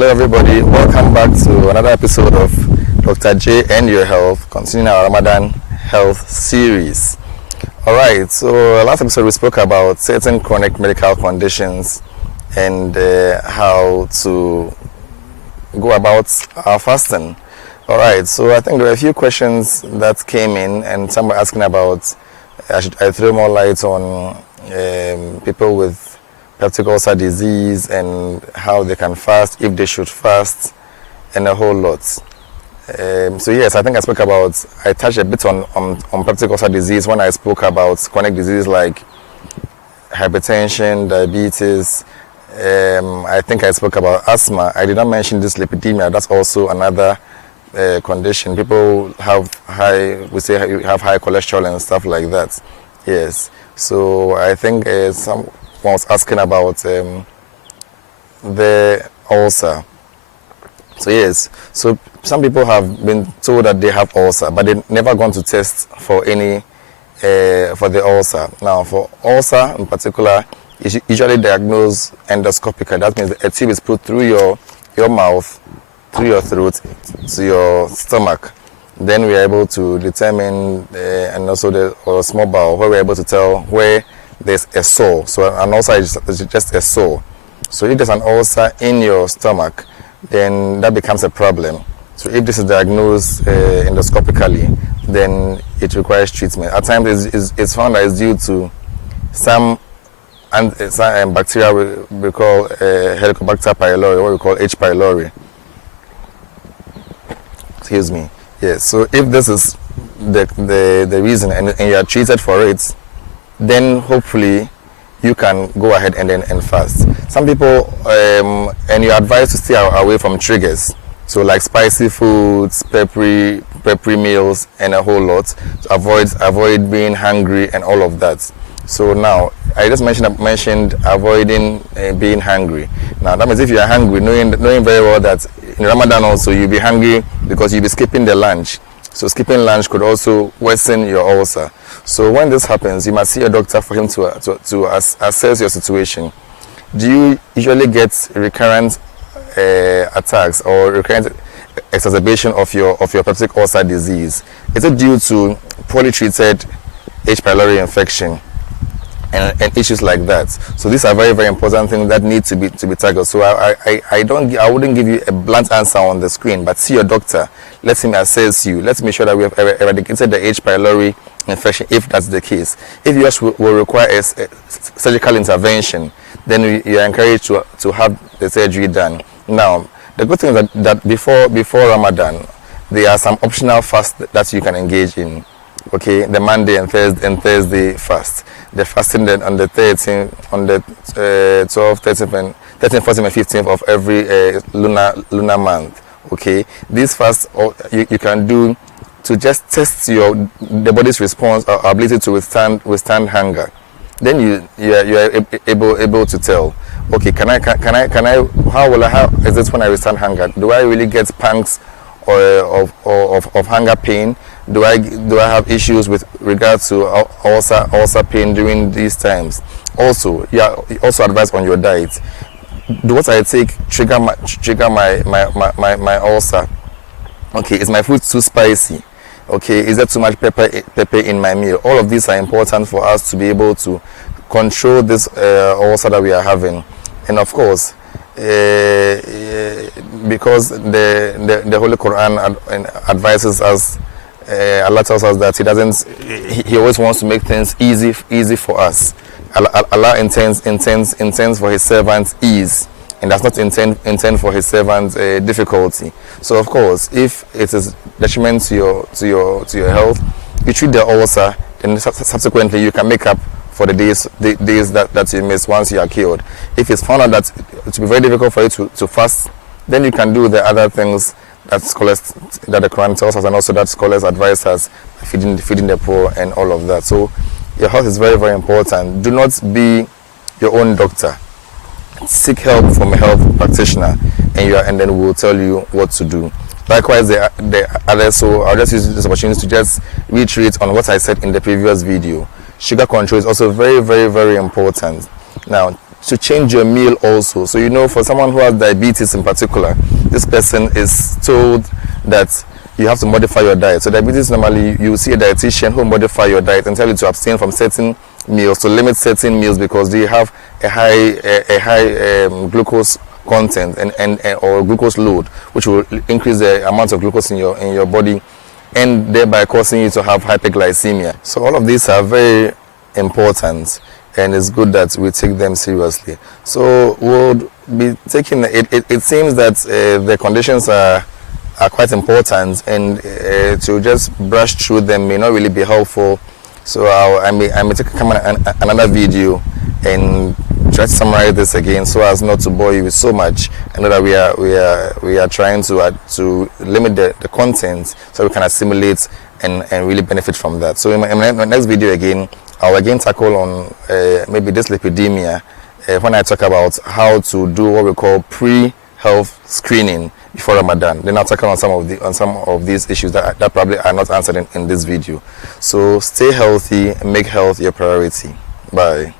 Hello everybody, welcome back to another episode of Dr. J and Your Health, continuing our Ramadan health series. Alright, so last episode we spoke about certain chronic medical conditions and how to go about our fasting. Alright, so I think there were a few questions that came in and some were asking about, I throw more light on people with peptic ulcer disease and how they can fast, if they should fast, and a whole lot. So yes, I think I touched a bit on peptic ulcer disease when I spoke about chronic disease like hypertension, diabetes. I think I spoke about asthma. I did not mention dyslipidemia. That's also another condition. People have high cholesterol and stuff like that. Yes. So I think someone was asking about the ulcer. So yes, so some people have been told that they have ulcer, but they've never gone to test for any for the ulcer. Now, for ulcer in particular, it's usually diagnosed endoscopically. That means a tube is put through your mouth, through your throat, to your stomach. Then we are able to determine, and also the small bowel, where we're able to tell where there's a sore. So an ulcer is just a sore. So if there's an ulcer in your stomach, then that becomes a problem. So if this is diagnosed endoscopically, then it requires treatment. At times it's found that it's due to some bacteria we call Helicobacter pylori, what we call H. pylori. Excuse me. Yes, so if this is the reason and you are treated for it, then hopefully you can go ahead and fast. Some people, and you're advised to stay away from triggers. So like spicy foods, peppery meals, and a whole lot, to avoid being hungry and all of that. So now, I just mentioned avoiding being hungry. Now that means if you are hungry, knowing very well that in Ramadan also you'll be hungry because you'll be skipping the lunch. So skipping lunch could also worsen your ulcer. So when this happens, you must see a doctor for him to assess your situation. Do you usually get recurrent attacks or recurrent exacerbation of your peptic ulcer disease? Is it due to poorly treated H. pylori infection and issues like that? So these are very, very important things that need to be tackled. So I wouldn't give you a blunt answer on the screen, but see your doctor. Let him assess you. Let's make sure that we have eradicated the H. pylori infection, if that's the case. If yours will require a surgical intervention, then you are encouraged to have the surgery done. Now, the good thing is that before Ramadan, there are some optional fasts that you can engage in. Okay, the Monday and Thursday fast. The fasting then on the 13th, on the 12th, 13th, 14th, and 15th of every lunar month. Okay, these fasts you can do to just test the body's response or ability to withstand hunger. Then you are able to tell, okay, how is this when I withstand hunger? Do I really get pangs of hunger pain? Do I have issues with regards to ulcer pain during these times? Also, also advice on your diet. Do what I take trigger my ulcer? Okay, is my food too spicy? Okay, is there too much pepper in my meal? All of these are important for us to be able to control this ulcer that we are having. And of course, because the Holy Quran advises us, Allah tells us that He always wants to make things easy for us. Allah intends for His servants ease, and does not intend for His servants difficulty. So of course, if it is detriment to your health, you treat the ulcer, and subsequently you can make up for the days that you miss once you are cured. If it's found out that it will be very difficult for you to fast, then you can do the other things that the Quran tells us, and also that scholars advise us, feeding the poor and all of that. So your health is very, very important. Do not be your own doctor. Seek help from a health practitioner, and then we'll tell you what to do. Likewise, the others. So I'll just use this opportunity to just reiterate on what I said in the previous video. Sugar control is also very, very, very important. Now, to change your meal also. So, you know, for someone who has diabetes in particular, this person is told that you have to modify your diet. So diabetes, normally you see a dietitian who modify your diet and tell you to abstain from certain meals, to limit certain meals because they have a high glucose content and or glucose load, which will increase the amount of glucose in your body and thereby causing you to have hyperglycemia. So all of these are very important, and it's good that we take them seriously. So we'll be taking it seems that the conditions are quite important, and to just brush through them may not really be helpful. So I may come on another video and try to summarize this again so as not to bore you with so much. I know that we are trying to limit the content so we can assimilate and really benefit from that. So in my next video again, I'll again tackle on maybe dyslipidemia when I talk about how to do what we call pre-health screening before Ramadan. Then I'll tackle on some of these issues that probably are not answered in this video. So stay healthy and make health your priority. Bye.